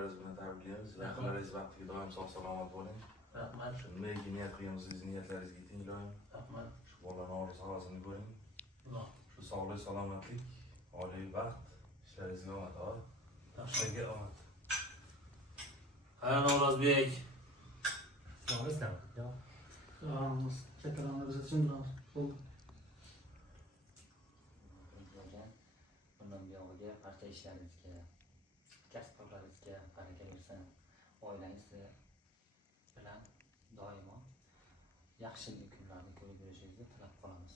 to'ylaringiz bilan tabriklaymiz. Yaqinlaringiz baxtiga doim sog' salomat bo'ling. Rahmat. Nimaiki niyat qilgansiz, niyatlaringizga yeting iloyim. Rahmat. Shu bolalarning orzu havasini ko'ring. Alloh. Shu sog'lik, salomatlik, oliy baxt, ishlaringizga omad, ishlarga omad. Ha, Navro'zbek. Sog'liqmi? Yo'q. Sog'amiz. Kattalarni biz tushuntiramiz. Bo'ldi. Bundan buyog'iga barcha ishlaringizga, kasb-korlaringizga baraka bersin. Oilangiz bilan doimo yaxshi kunlarni ko'rib yurishingizni tilab qolamiz.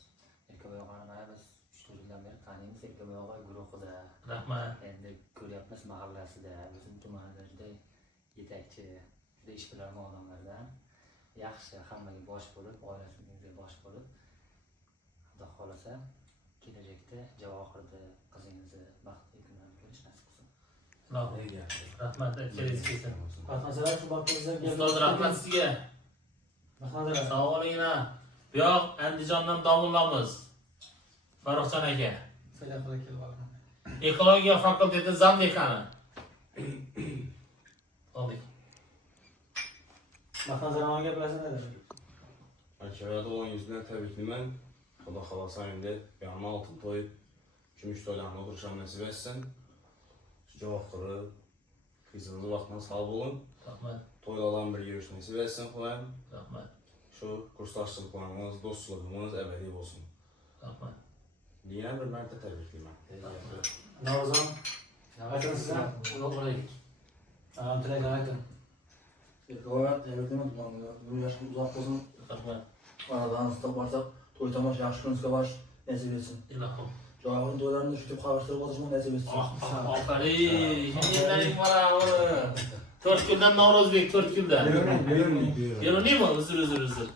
Erkaboyog'ani mana biz 3-4 yildan beri taniymiz. Erkaboyog'a guruhida, Rahmat. endi ko'ryapmiz mahallasida, bizim tumanida juda yetakchi, juda ishbilarmon odamlardan yaxshi hammaga bosh bo'lib, oilasimizga bosh bo'lib, Xudo xolasa kelajakda Javohirda qizingizni baxtli kunlarni ko'rish nasib qilsin. Rahmat. Aytganingiz kelsin. Rahmatlar shu vaqtingizdan Ustoz, rahmat sizga. Rahmatlar. Sog' bo'linglar. Bu yoq Andijondan domlamiz. Farruxjon aka. Saylar qilib kelib Ekologiya fakulteti zam dekani. Oldik. Rahmatlar gaplashinglar. Akavada olangiz bilan tabriklayman. Xudo xolasa endi yana oltin to'y, kumush to'ylarni o'tirishni nasib etsin. Javohiri qizimiz vaqtdan sog' bo'lin. Rahmat. To'ylardan birga yurishni nasib etsin Xudoyim. Rahmat. Shu kursdoshchiliklarimiz, do'stligimiz abadiy bo'lsin. Rahmat. Yana bir marta tabriklayman. Navro'zon. Aytasiz sizlar. O'g'rik. Tilaklar ayting. Erkaboy tabriklayman. Yoshlik uzoq bo'lsin. Rahmat. Onadan ustoq borsak, to'y tomosha yaxshi kunga bosh nasib etsin. Ilohim. Javohirning to'ylarini shu deb xabarlashtirib o'tirishni nasib etsin. Ofarin. Yenglaring mana uni. 4 kundan Navro'zbek 4 kundan. Yevroniymi? Uzr.